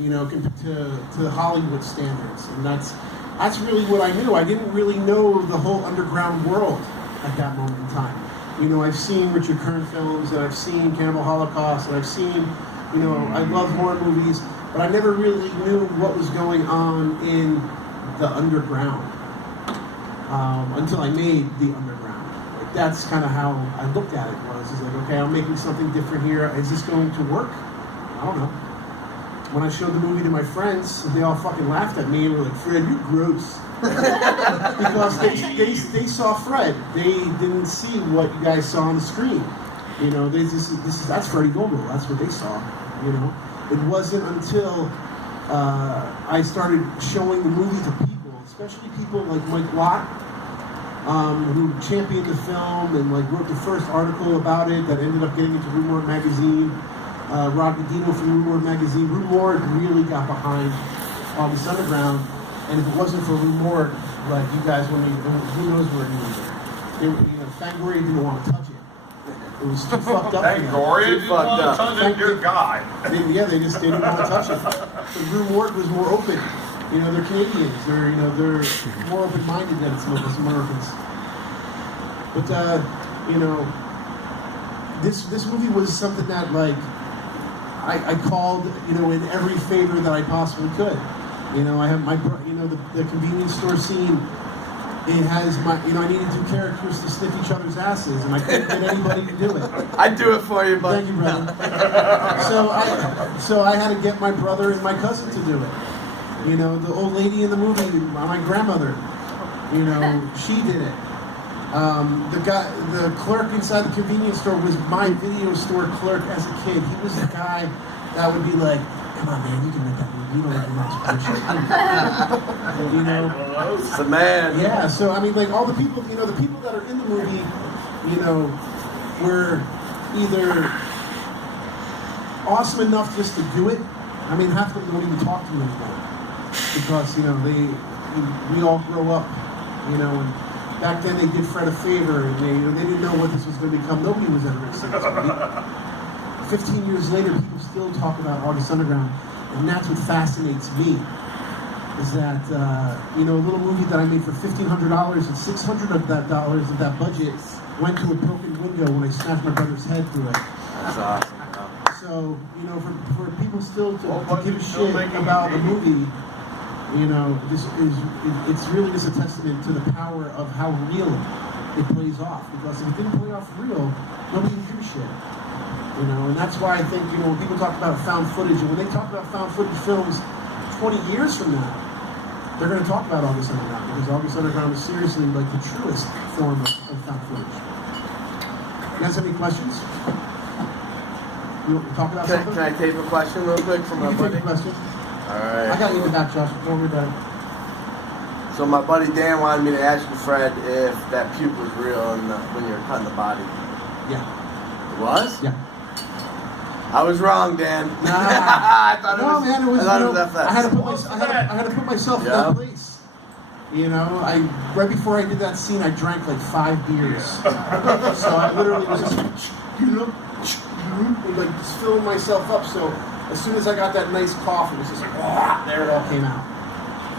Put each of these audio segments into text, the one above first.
you know, to Hollywood standards, and that's really what I knew. I didn't really know the whole underground world at that moment in time. You know, I've seen Richard Kern films, and I've seen Cannibal Holocaust, and I've seen, you know, I love horror movies, but I never really knew what was going on in the underground until I made the underground. Like, that's kind of how I looked at it. Is like, okay, I'm making something different here. Is this going to work? I don't know. When I showed the movie to my friends, they all fucking laughed at me and were like, "Fred, you're gross." Because they saw Fred. They didn't see what you guys saw on the screen. You know, that's Freddy Vogel. That's what they saw. You know, it wasn't until I started showing the movie to people, especially people like Mike Watt, who championed the film and like wrote the first article about it that ended up getting into Rue Morgue magazine. Rob Medino from Rue Morgue magazine. Rue Morgue really got behind August Underground, and if it wasn't for Rue Morgue, like you guys wouldn't even, who knows where it was. They were, you know, Fangoria didn't want to touch it. It was too fucked up. Fangoria didn't want to touch it. Your guy. They just didn't want to touch it. But Rue Morgue was more open. You know, they're Canadians. They're more open-minded than some of us Americans. But you know, this movie was something that like I called, you know, in every favor that I possibly could. You know, I have my, you know, the convenience store scene. It has my, you know, I needed 2 characters to sniff each other's asses, and I couldn't get anybody to do it. I'd do it for you, buddy. Thank you, brother. So I had to get my brother and my cousin to do it. You know, the old lady in the movie, my grandmother, you know, she did it. The clerk inside the convenience store was my video store clerk as a kid. He was the guy that would be like, "Come on, man, you can make that movie. You don't have to watch bullshit." You know, it's the man. Yeah. So I mean, like all the people, you know, the people that are in the movie, you know, were either awesome enough just to do it. I mean, half of them don't even talk to me anymore because you know we all grow up, you know. And back then they did Fred a favor, and they didn't know what this was going to become. Nobody was ever going to see this movie. 15 years later, people still talk about August Underground, and that's what fascinates me. Is that you know, a little movie that I made for $1,500, and $600 of that budget went to a broken window when I smashed my brother's head through it. That's awesome. So you know, for people still to give a shit about a movie. You know, it's really just a testament to the power of how real it plays off. Because if it didn't play off real, nobody would give a shit. You know, and that's why I think, you know, when people talk about found footage, and when they talk about found footage films 20 years from now, they're going to talk about August Underground, because August Underground is seriously like the truest form of found footage. You guys have any questions? You want to talk about something? Can I tape a question real quick from my buddy? Take a question. Alright. I got you in the back, Josh. Before we're done. So my buddy Dan wanted me to ask you, Fred, if that puke was real when you were cutting the body. Yeah. It was? Yeah. I was wrong, Dan. Nah. I thought no, it was, man, it was. I thought You it was know, FX. I had to put myself in that place. You know, right before I did that scene, I drank like 5 beers. So I literally was just, you know, like just filling myself up. So as soon as I got that nice cough, it was just like, there it all came out.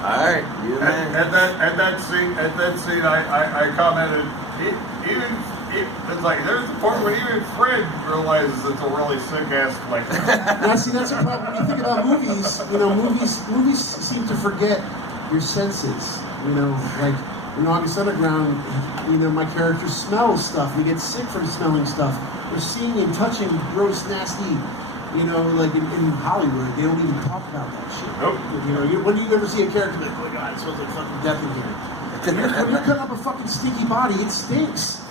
All right, you man. At that scene, I commented. It's like there's the point where even Fred realizes it's a really sick ass flick. Now, see, that's a problem. When you think about movies, you know, movies seem to forget your senses. You know, like in August Underground, you know, my character smells stuff. We get sick from smelling stuff. We're seeing and touching gross, nasty. You know, like in Hollywood, they don't even talk about that shit. Nope. You know, when do you ever see a character like, oh my god, it smells like fucking death in here? When you're cutting up a fucking stinky body, it stinks.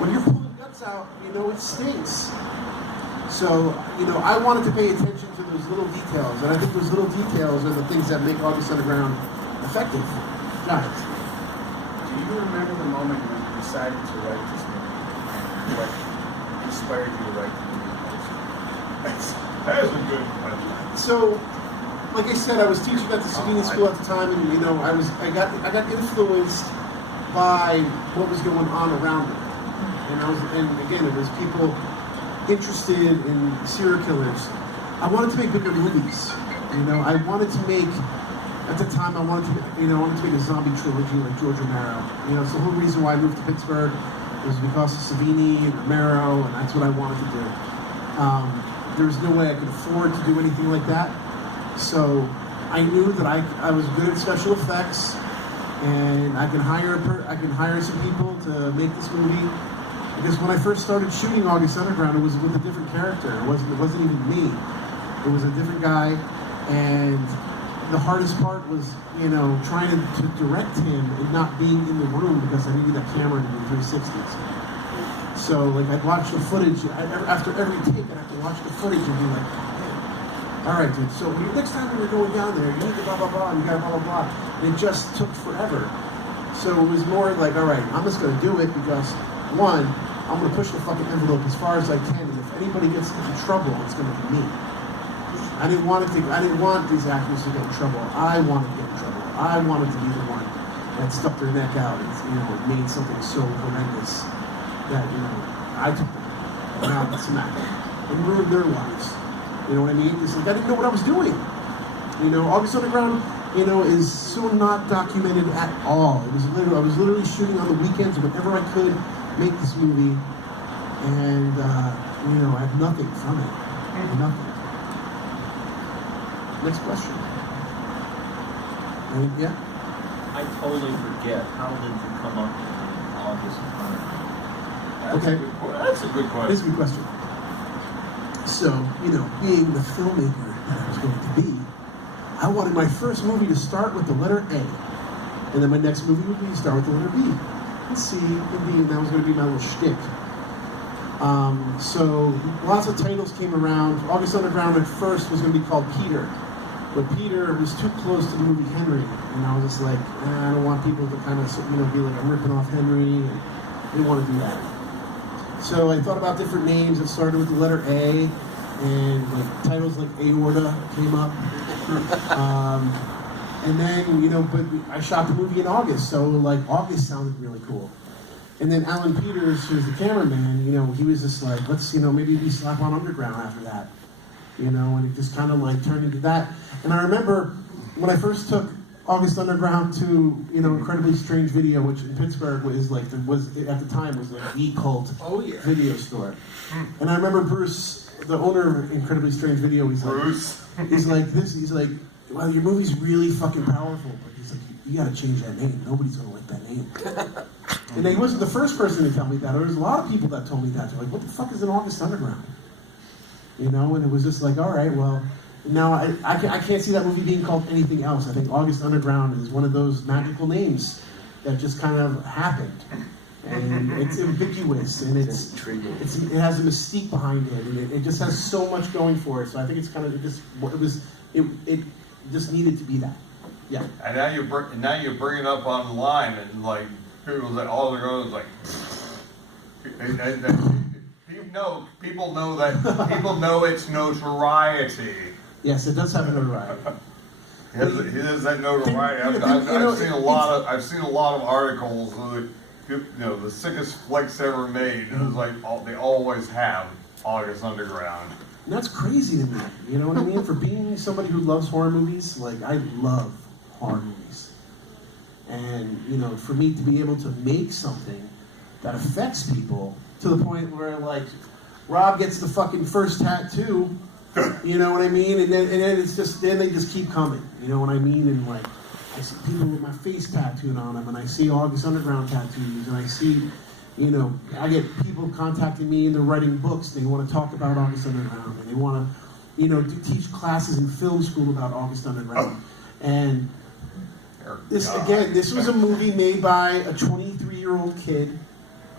When you're pulling guts out, you know, it stinks. So, you know, I wanted to pay attention to those little details, and I think those little details are the things that make August Underground effective. Guys. Do you remember the moment when you decided to write this movie? What inspired you to write the movie? That is a good question. So, like I said, I was teaching at the Savini School at the time, and you know, I got influenced by what was going on around me. And again, it was people interested in serial killers. I wanted to make bigger movies. You know, I wanted to make, at the time, I wanted to make a zombie trilogy like George Romero. You know, it's the whole reason why I moved to Pittsburgh was because of Savini and Romero, and that's what I wanted to do. There was no way I could afford to do anything like that. So I knew that I was good at special effects, and I can hire some people to make this movie. Because when I first started shooting August Underground, it was with a different character. It wasn't even me. It was a different guy, and the hardest part was, you know, trying to direct him and not being in the room because I needed a camera in the 360s. So, like, I'd watch the footage, after every take, I'd have to watch the footage and be like, hey, all right, dude, so next time when you're going down there, you need to blah, blah, blah, and you gotta blah, blah, blah. And it just took forever. So it was more like, all right, I'm just gonna do it because, one, I'm gonna push the fucking envelope as far as I can, and if anybody gets into trouble, it's gonna be me. I didn't want these actors to get in trouble. I wanted to get in trouble. I wanted to be the one that stuck their neck out and, you know, made something so horrendous that, you know, I took them out and smacked them and ruined their lives. You know what I mean? It's like I didn't know what I was doing. You know, August Underground, you know, is so not documented at all. I was literally shooting on the weekends whenever I could make this movie, and you know, I have nothing from it. Nothing. Next question. Yeah? I totally forget. How did you come up with August Underground? That's a good question. That's a good question. So, you know, being the filmmaker that I was going to be, I wanted my first movie to start with the letter A. And then my next movie would be to start with the letter B. And C and D, and that was going to be my little shtick. So lots of titles came around. August Underground at first was going to be called Peter. But Peter was too close to the movie Henry. And I was just like, I don't want people to kind of, you know, be like, I'm ripping off Henry. And I didn't want to do that. So I thought about different names that started with the letter A. And like titles like Aorta came up. And then, you know, but I shot the movie in August. So like August sounded really cool. And then Alan Peters, who's the cameraman, you know, he was just like, let's, you know, maybe we slap on Underground after that. You know, and it just kind of like turned into that. And I remember when I first took August Underground to, you know, Incredibly Strange Video, which in Pittsburgh was like, at the time was like the cult video store. And I remember Bruce, the owner of Incredibly Strange Video, he's like, wow, your movie's really fucking powerful. But he's like, you gotta change that name. Nobody's gonna like that name. And he wasn't the first person to tell me that. There was a lot of people that told me that. They're like, what the fuck is an August Underground? You know, and it was just like, all right, well, now I can't see that movie being called anything else. I think August Underground is one of those magical names that just kind of happened. And it's ambiguous, and it has a mystique behind it, and it just has so much going for it. So I think it's kind of, it just needed to be that. Yeah. And now you bring it up online, and like people that all they're going is like, people know its notoriety. Yes, it does have a notoriety. He has that notoriety. I've seen a lot of articles. You know, the sickest flicks ever made. And it's like they always have August Underground. And that's crazy to me. You know what I mean? For being somebody who loves horror movies, like I love horror movies. And, you know, for me to be able to make something that affects people to the point where, like, Rob gets the fucking first tattoo, you know what I mean? And then it's just, then they just keep coming, you know what I mean? And, like, I see people with my face tattooed on them, and I see August Underground tattoos, and I see, you know, I get people contacting me and they're writing books. They want to talk about August Underground, and they want to, you know, teach classes in film school about August Underground. And this was a movie made by a 23-year-old kid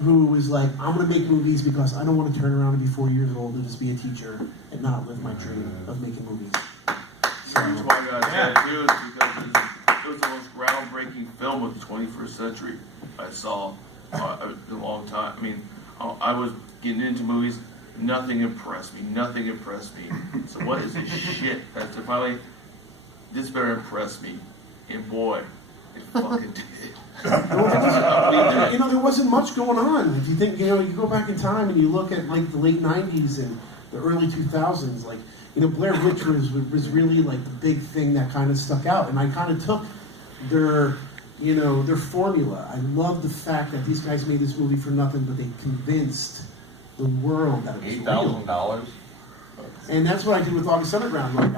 who was like, I'm going to make movies because I don't want to turn around and be 4 years old and just be a teacher and not live my dream of making movies. So, the reason why I got tattoos is because it was the most groundbreaking film of the 21st century I saw in a long time. I mean, I was getting into movies, nothing impressed me. So what is this shit? That's finally, this better impress me. And boy, it fucking did. You know, there wasn't much going on. If you think, you know, you go back in time and you look at like the late 90s and the early 2000s, like Blair Witch was really like the big thing that kind of stuck out, and I kind of took their formula. I love the fact that these guys made this movie for nothing, but they convinced the world that it was real. $8,000. And that's what I did with August Underground. Like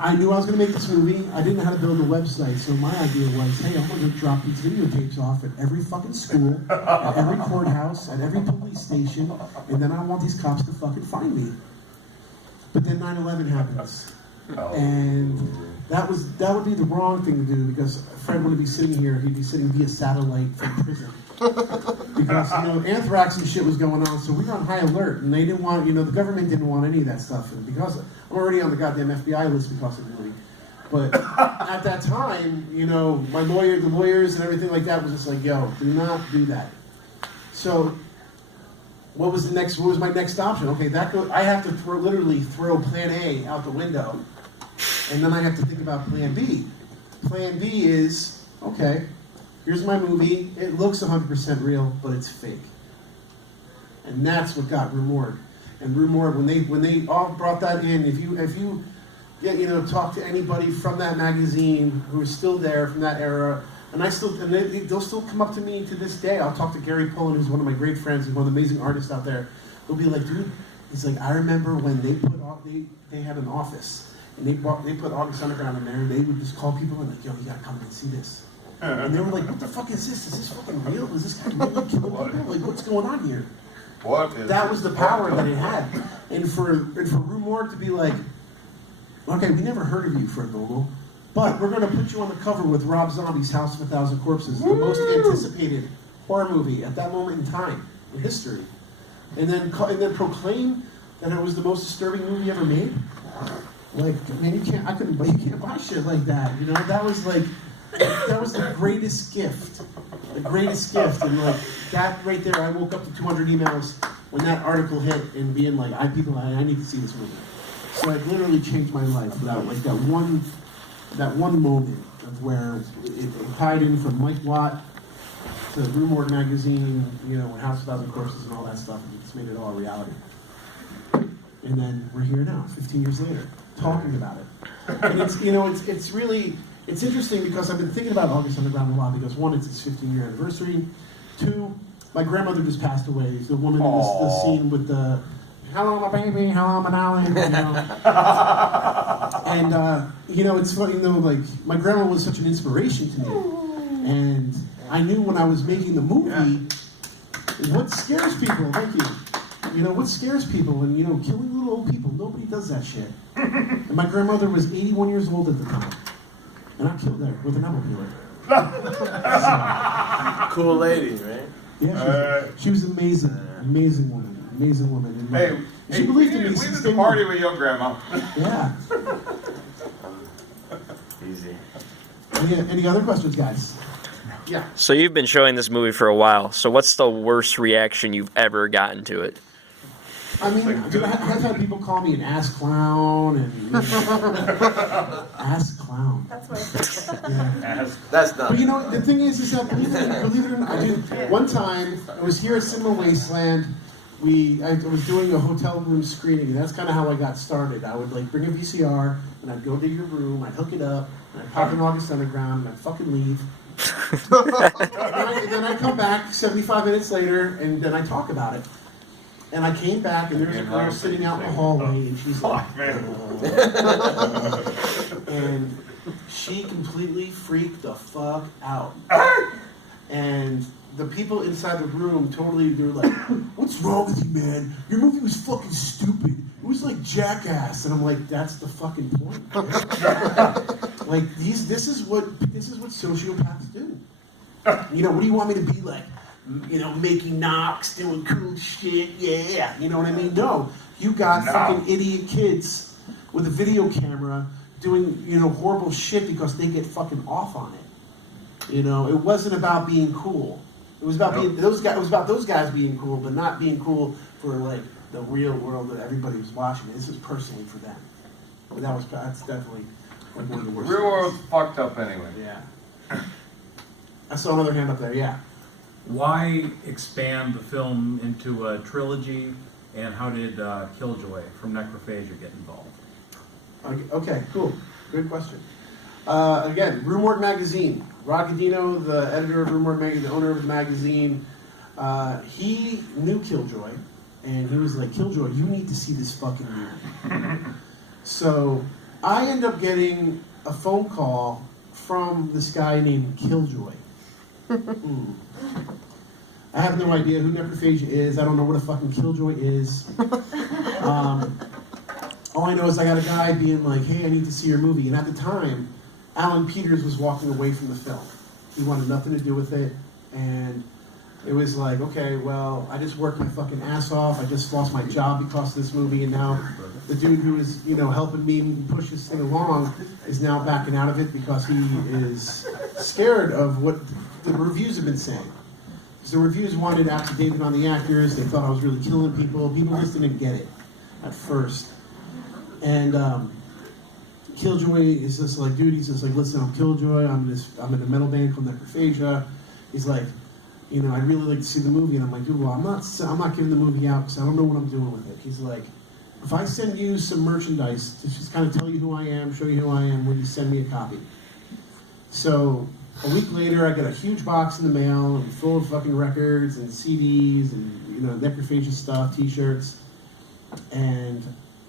I knew I was going to make this movie. I didn't know how to build a website, so my idea was, hey, I'm going to drop these videotapes off at every fucking school, at every courthouse, at every police station, and then I want these cops to fucking find me. But then 9/11 happens, and that would be the wrong thing to do, because Fred wouldn't be sitting here; he'd be sitting via satellite from prison. Because anthrax and shit was going on, so we were on high alert, and they didn't want, the government didn't want any of that stuff, and because I'm already on the goddamn FBI list because of the movie. But at that time, the lawyers and everything like that was just like, yo, do not do that. So what was my next option? Okay, I have to literally throw plan A out the window, and then I have to think about plan B. Plan B is, okay, here's my movie. It looks 100% real, but it's fake. And that's what got Rue Morgue. And Rue Morgue, when they all brought that in, if you talk to anybody from that magazine who is still there from that era, and they'll still come up to me to this day. I'll talk to Gary Pullen, who's one of my great friends, who's one of the amazing artists out there. They'll be like, dude, it's like, I remember when they had an office, and they put August Underground in there, and they would just call people and like, yo, you gotta come in and see this. And they were like, what the fuck is this? Is this fucking real? Is this guy really killing people? Like, what's going on here? That was the power that it had. And for Rue Morgue to be like, okay, we never heard of you, Fred Vogel, but we're going to put you on the cover with Rob Zombie's House of a Thousand Corpses, the most anticipated horror movie at that moment in time in history, and then proclaim that it was the most disturbing movie ever made. Like, man, you can't buy shit like that. That was the greatest gift. The greatest gift. And like that right there, I woke up to 200 emails when that article hit and being like, I need to see this movie. So it literally changed my life. That one moment of where it tied in from Mike Watt to Rue Morgue magazine, and House of a Thousand Corpses and all that stuff, and it just made it all a reality. And then we're here now, 15 years later, talking about it. And it's interesting because I've been thinking about August Underground a lot, because one, it's its 15-year anniversary. Two, my grandmother just passed away. The woman in the scene with the "Hello, my baby, hello, my darling," And it's funny though. Like, my grandma was such an inspiration to me, and I knew when I was making the movie what scares people. Thank you. What scares people, and killing little old people. Nobody does that shit. And my grandmother was 81 years old at the time. And I killed her with an apple peeler. Cool lady, right? Yeah, she was amazing. Amazing woman. Amazing woman. And she believed in me. We did the party with your grandma. Yeah. Easy. Any other questions, guys? Yeah. So you've been showing this movie for a while. So what's the worst reaction you've ever gotten to it? I mean, I've had people call me an ass clown and ass clown. That's what I said. Yeah. That's not. But the thing is that believe it or not, one time I was here at Cinema Wasteland. I was doing a hotel room screening, and that's kind of how I got started. I would bring a VCR, and I'd go to your room, I'd hook it up, and I'd pop in August Underground, and I'd fucking leave. and then I'd come back 75 minutes later, and then I'd talk about it. And I came back, and there's a girl sitting out in the hallway, and she's like, and she completely freaked the fuck out. And the people inside the room they're like, what's wrong with you, man? Your movie was fucking stupid. It was like Jackass. And I'm like, that's the fucking point. Like, this is what sociopaths do. What do you want me to be like? Making knocks, doing cool shit, yeah. You know what I mean? No. You got fucking idiot kids with a video camera doing, horrible shit because they get fucking off on it. It wasn't about being cool. It was about being those guys. It was about those guys being cool, but not being cool for like the real world that everybody was watching. This is personally for them. But that's definitely like one of the worst. Real world's fucked up anyway. Yeah. I saw another hand up there. Yeah. Why expand the film into a trilogy And how did Killjoy from Necrophagia get involved? Okay, cool. Good question. Again, Roomwork Magazine. Rod Godino, the editor of Roomwork Magazine, the owner of the magazine, he knew Killjoy, and he was like, Killjoy, you need to see this fucking movie. So I end up getting a phone call from this guy named Killjoy. I have no idea who Necrophagia is. I don't know what a fucking Killjoy is. All I know is I got a guy being like, hey, I need to see your movie. And at the time, Alan Peters was walking away from the film. He wanted nothing to do with it. And it was like, okay, well, I just worked my fucking ass off. I just lost my job because of this movie. And now the dude who is, helping me push this thing along is now backing out of it because he is scared of what the reviews have been saying. Because the reviews wanted affidavit on the actors. They thought I was really killing people. People just didn't get it at first. And Killjoy is just like, dude, he's just like, listen, I'm Killjoy. I'm in a metal band called Necrophagia. He's like, I'd really like to see the movie. And I'm like, dude, well, I'm not giving the movie out because I don't know what I'm doing with it. He's like, if I send you some merchandise to just kind of tell you who I am, show you who I am, will you send me a copy? So a week later, I get a huge box in the mail and full of fucking records and CDs and, Necrophagia stuff, T-shirts. And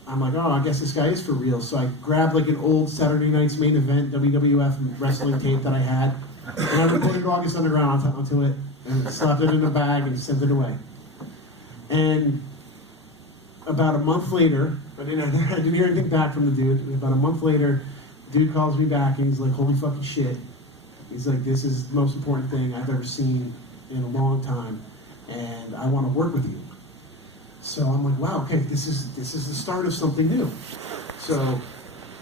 I'm like, oh, I guess this guy is for real. So I grabbed like an old Saturday Night's Main Event WWF wrestling tape that I had, and I recorded August Underground onto it, and slapped it in a bag and sent it away. And about a month later, I didn't hear anything back from the dude. And about a month later, the dude calls me back and he's like, holy fucking shit. He's like, this is the most important thing I've ever seen in a long time, and I want to work with you. So I'm like, wow, okay, this is the start of something new. So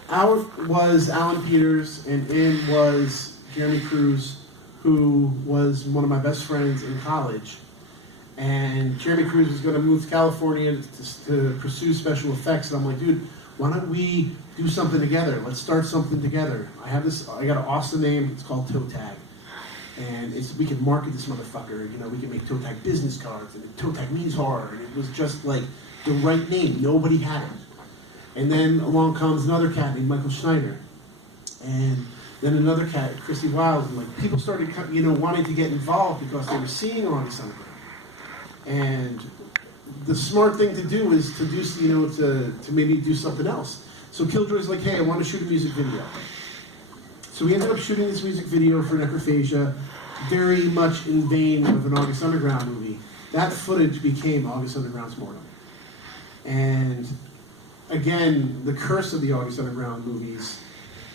out was Alan Peters, and in was Jeremy Cruz, who was one of my best friends in college. And Jeremy Cruz was going to move to California to pursue special effects. And I'm like, dude, why don't we do something together? Let's start something together. I got an awesome name. It's called Toe Tag. And we can market this motherfucker. We can make Toe Tag business cards, and Toe Tag means horror. And it was just like the right name. Nobody had it. And then along comes another cat named Michael Schneider. And then another cat, Christy Wiles. And like people started, wanting to get involved because they were seeing August Underground. And the smart thing to do is to do, to maybe do something else. So Killjoy's like, hey, I want to shoot a music video. So we ended up shooting this music video for Necrophagia, very much in vein of an August Underground movie. That footage became August Underground's Mortem. And again, the curse of the August Underground movies,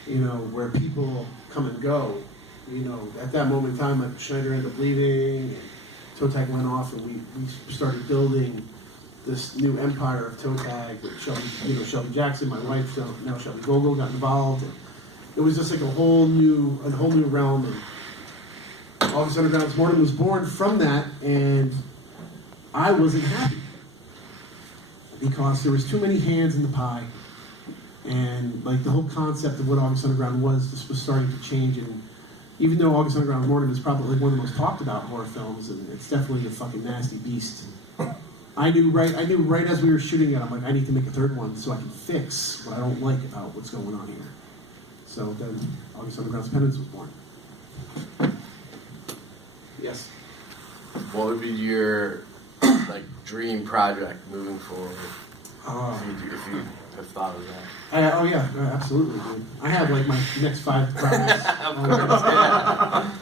where people come and go. At that moment in time, like Schneider ended up leaving, and Toe Tag went off, and we started building this new empire of Toe Tag with Shelby Jackson, my wife, now Shelby Vogel got involved. And it was just like a whole new realm. And August Underground's Mortem was born from that, and I wasn't happy because there was too many hands in the pie, and like the whole concept of what August Underground was starting to change. And even though August Underground Mortem is probably like one of the most talked about horror films, and it's definitely a fucking nasty beast. I knew right as we were shooting it, I'm like, I need to make a third one so I can fix what I don't like about what's going on here. So then August Underground's Penance was born. Yes? What would be your dream project moving forward? If you have thought of that. Absolutely, dude. I have like my next 5 projects.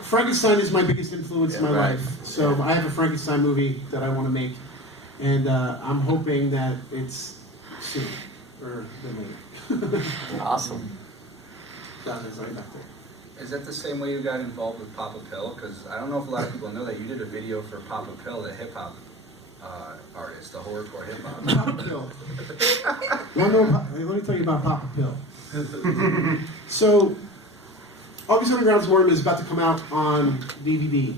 Frankenstein is my biggest influence in my life. So I have a Frankenstein movie that I want to make, and I'm hoping that it's soon or later. Awesome. That is right back there. Is that the same way you got involved with Papa Pill? Because I don't know if a lot of people know that you did a video for Papa Pill, the hip-hop artist, the horrorcore hip-hop. Papa Pill. Let me tell you about Papa Pill. So, August Underground's Mortem is about to come out on DVD.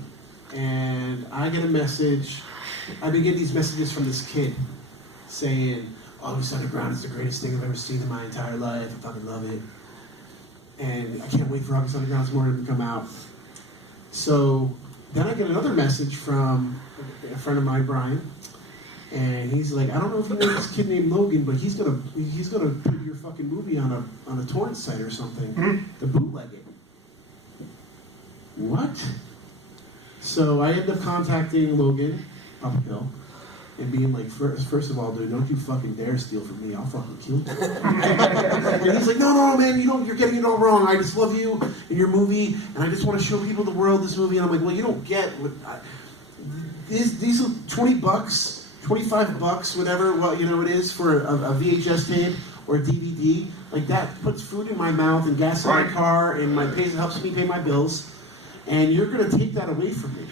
And I get a message. I've been getting these messages from this kid saying, August Underground is the greatest thing I've ever seen in my entire life. I fucking love it. And I can't wait for August Underground's Mortem to come out. So then I get another message from a friend of mine, Brian, And he's like, I don't know if you know this kid named Logan, but he's gonna put your fucking movie on a torrent site or something to bootleg it. What? So I end up contacting Logan uphill and being like, first of all, dude, don't you fucking dare steal from me. I'll fucking kill you. And he's like, no, man, you're getting it all wrong. I just love you and your movie, and I just want to show people the world this movie. And I'm like, well, you don't get what these are $20, $25, whatever, it is for a VHS tape or a DVD. Like that puts food in my mouth and gas in my car and helps me pay my bills. And you're going to take that away from me.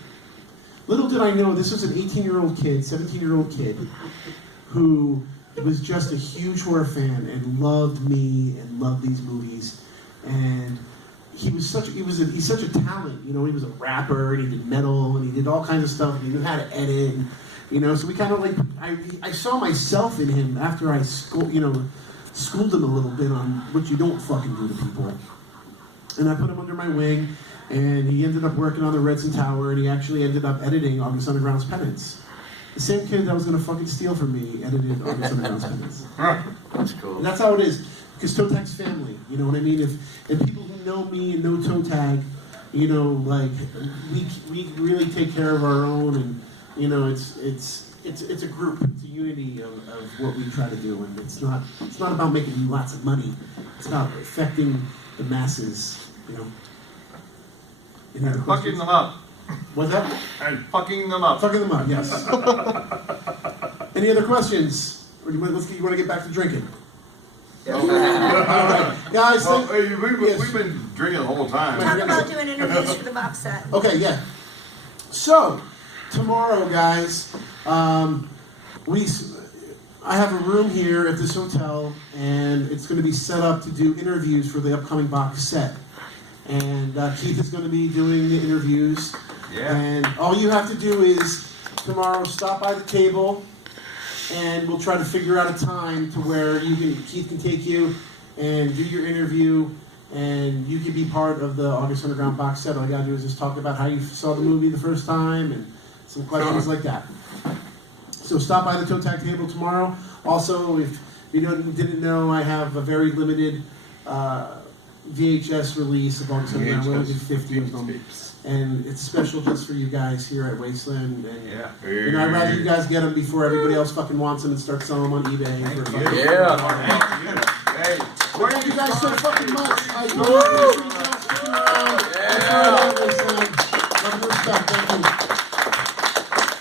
Little did I know, this was an 18-year-old kid, 17-year-old kid, who was just a huge horror fan and loved me and loved these movies. And he's such a talent. He was a rapper and he did metal and he did all kinds of stuff and he knew how to edit. And, so we kind of I saw myself in him after I schooled him a little bit on what you don't fucking do to people. And I put him under my wing. And he ended up working on the Redson Tower, and he actually ended up editing August Underground's Penance. The same kid that was going to fucking steal from me edited August Underground's Penance. That's cool. And that's how it is. Because Toe Tag's family, you know what I mean? If people who know me and know Toe Tag, we really take care of our own, and it's a group, it's a unity of what we try to do, and it's not about making lots of money. It's about affecting the masses, And fucking them up. What's that? And fucking them up. Fucking them up, yes. Any other questions? Or you want to get back to drinking? Yeah. All right. Guys, we've been drinking the whole time. Talk about doing interviews for the box set. Okay, yeah. So, tomorrow, guys, I have a room here at this hotel, and it's going to be set up to do interviews for the upcoming box set. And Keith is going to be doing the interviews. Yeah. And all you have to do is tomorrow stop by the table, and we'll try to figure out a time to where Keith can take you and do your interview, and you can be part of the August Underground box set. All you got to do is just talk about how you saw the movie the first time and some questions like that. So stop by the Toe Tag table tomorrow. Also, if you didn't know, I have a very limited VHS release of August Underground. We only did 50 of them. And it's special just for you guys here at Wasteland. And, I'd rather you guys get them before everybody else fucking wants them and start selling them on eBay. Thank you guys so fucking much. I do appreciate you guys sticking around. Yeah. Love and respect. Thank you.